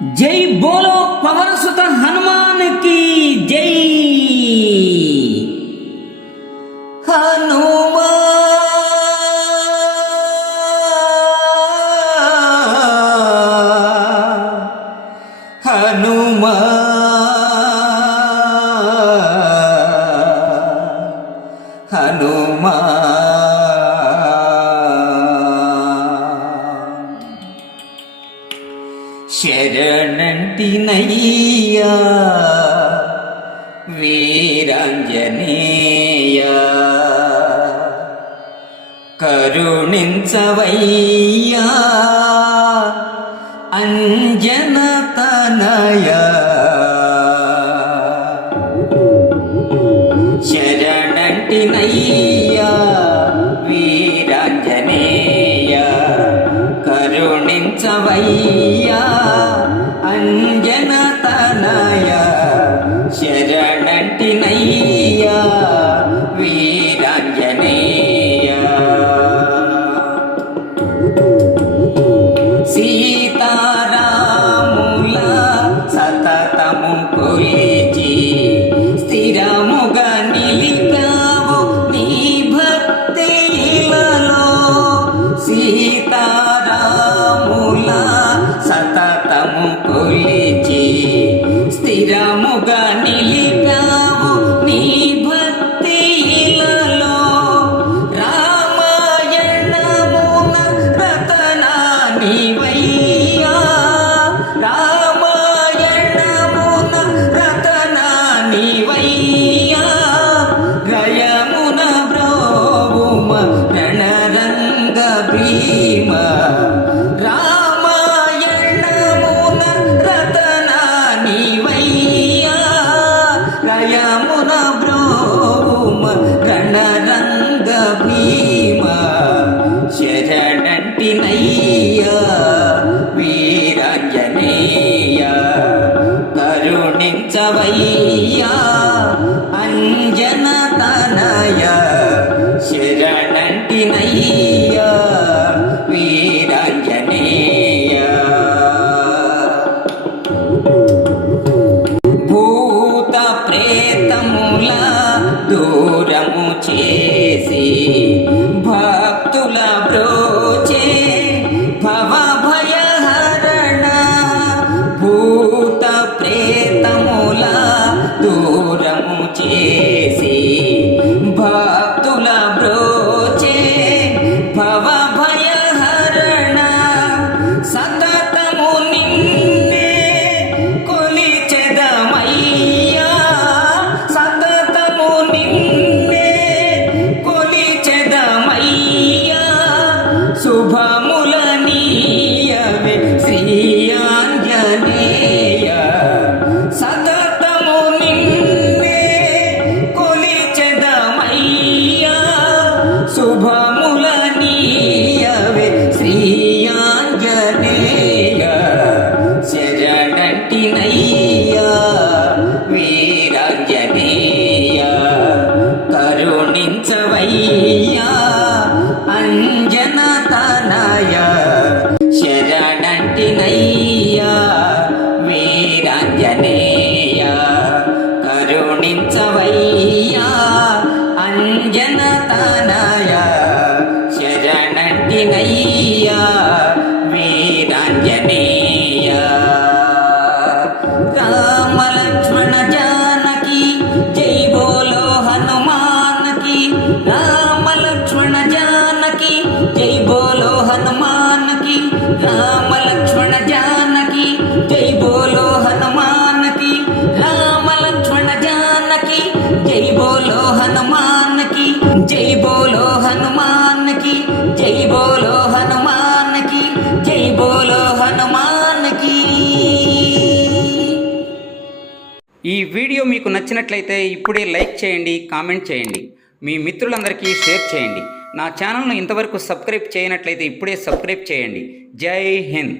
जय बोलो पवन सुत हनुमान की जय। हनुमान हनुमान हनुमान शरणंटिनय्या वीरांजनेया करुणिंचवय्या अंजनतनया शरणंटिनय्या वीरांजनेया करुणिंचवय्या अंजनतनया शरणंटिनय्या वीरांजनेया सीतारामुल सततमु कोलिची स्थिरमुगा निलिपावु नी भक्तिलो सीतारामुल सततमु कोलिची स्थिरमुगा निलिपावु नी भक्तिलो रामायणमुन रतनानि वय्या रामायणमुन रतनानि वय्या गयमुन ब्रोवुम रणरंग भीम रामायणमुन रतनानि वय्या गयमुन ब्रोवुम रणरंग भीम शरणंटिनय्या वीरांजनेया करुणिंचवय्या अंजनतनया शरणंटिनय्या वीरांजनेया भूत प्रेतमुल दूरमु చేసి భక్తుల బ్రోచే భవ భయహరణ భూత ప్రేతముల దూరము చేసి భక్తుల బ్రోచే భవ భయహరణ సతతము నిన్నే కొలిచెదమయ్యా సతతము నిన్నే కొలిచెదమయ్యా శుభముల నీయవే శ్రీ ఆంజనేయ సతతము నిన్నే కొలిచెదమయ్యా శుభముల నీయవే శ్రీ ఆంజనేయ శరణంటినయ్యా వీరాంజనేయ కరుణించవయ్యా అంజనతనయ శరణంటినయ్యా వీరాంజనేయ కరుణించవయ్యా అంజనతనయ శరణంటినయ్యా వీరాంజనేయ రామ లక్ష్మణ జానకి జై బోలో హనుమాన్ की राम लक्ष्मण जानकी जय बोलो हनुमान की राम लक्ष्मण जानकी जय बोलो हनुमान की राम लक्ष्मण जानकी जय बोलो हनुमान की जय बोलो हनुमान की जय बोलो हनुमान की जय बोलो हनुमान की। ఈ వీడియో మీకు నచ్చినట్లయితే ఇప్పుడే లైక్ చేయండి, కామెంట్ చేయండి, మీ మిత్రులందరికీ షేర్ చేయండి. నా ఛానల్ను ఇంతవరకు సబ్స్క్రైబ్ చేయనట్లయితే ఇప్పుడే సబ్స్క్రైబ్ చేయండి. జై హింద్.